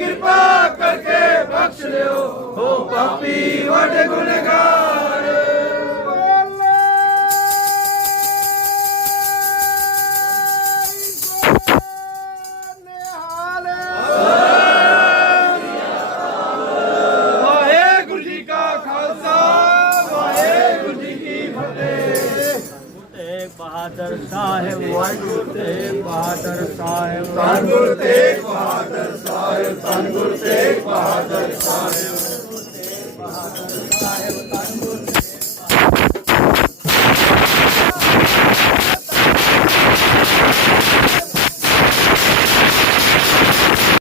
ਕਿਰਪਾ ਕਰਕੇ ਬਖਸ਼ ਲਿਓ। ਹੋ ਪਾਪੀ ਵੱਡੇ ਗੁਨਾਹਗਾਰ बहादुर साहेब वाहगुरु तेग बहादुर साहेब। वाहगुरु तेग बहादुर साहेब वाहगुरु तेग बहादुर साहेब।